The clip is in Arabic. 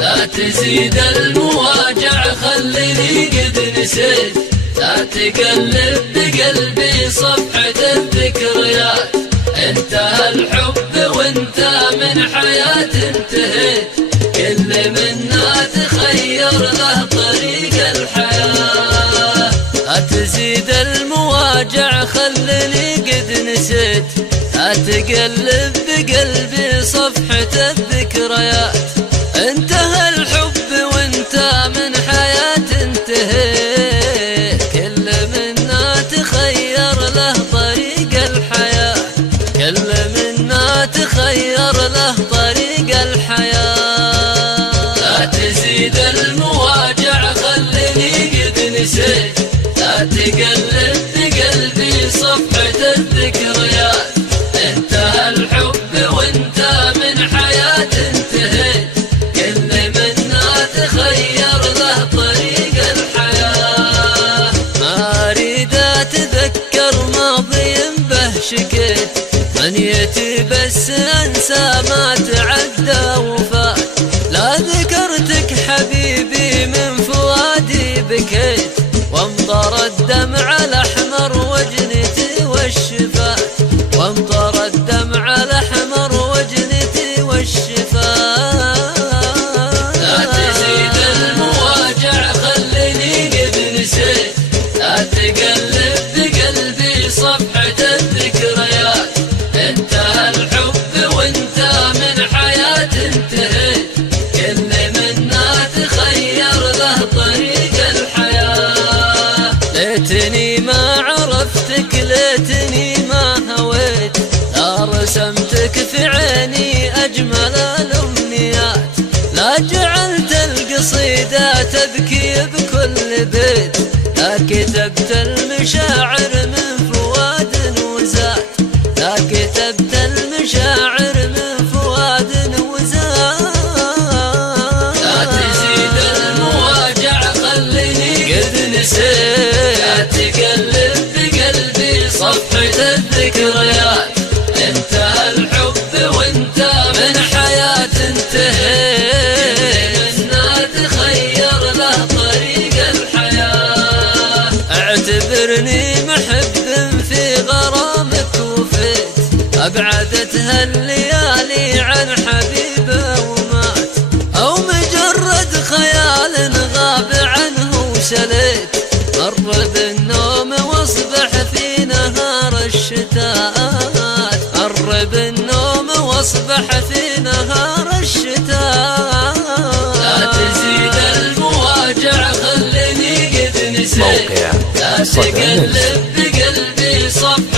لا تزيد المواجع خليني قد نسيت، لا تقلب بقلبي صفحة الذكريات. انتهى الحب وانت من حياة انتهيت، كل منا تخير له طريق الحياة. لا تزيد المواجع خليني قد نسيت، لا تقلب بقلبي صفحة الذكريات. انتهى الحب وانت من حياة انتهيت، كل منا تخير له طريق الحياة، كل منا تخير له طريق الحياة. لا تزيد المواجع خليني قد نسيت، لا تقلب بقلبي صفحة الذكريات. انتهى الحب وانت من حياة انتهيت، كل منا تخير له طريق الحياة. ما اريد اتذكر ماضي به شكيت، منيتي بس انسى ما تعدى وفات. لا ذكرتك حبيبي من فؤادي بكيت، وامطر الدمع الاحمر وجنتي والشفات، وامطر الدمع الاحمر وجنتي والشفات. لا تزيد المواجع خليني قد نسيت، لا تقلب بقلبي صفحة الذكريات. انتهى الحب وانت من حياة انتهيت، كل منا تخير له طريق الحياة. ليتني ما عرفتك، ليتني ما هويت، لا رسمتك في عيني أجمل الأمنيات. لا جعلت القصيدة تبكي بكل بيت، لا كتبت المشاعر من فؤاد وزاد، لا كتبت المشاعر من فؤاد وزاد. لا تزيد المواجع خليني قد نسيت، لا تقلب بقلبي صفحة الذكريات. انتهى الحب وانت من حياة انتهيت، منا تخير له طريق الحياة. اعتبرني محب في غرامك وفيت، ابعدتها الليالي عن حبيبه ومات، او مجرد خيال غاب عنه وسليت. مر بالنوم واصبح في نهار الشتاء، مر بالنوم واصبح في نهار الشتاء. لا تزيد المواجع خليني قد نسيت، لا تقلب بقلبي صفحة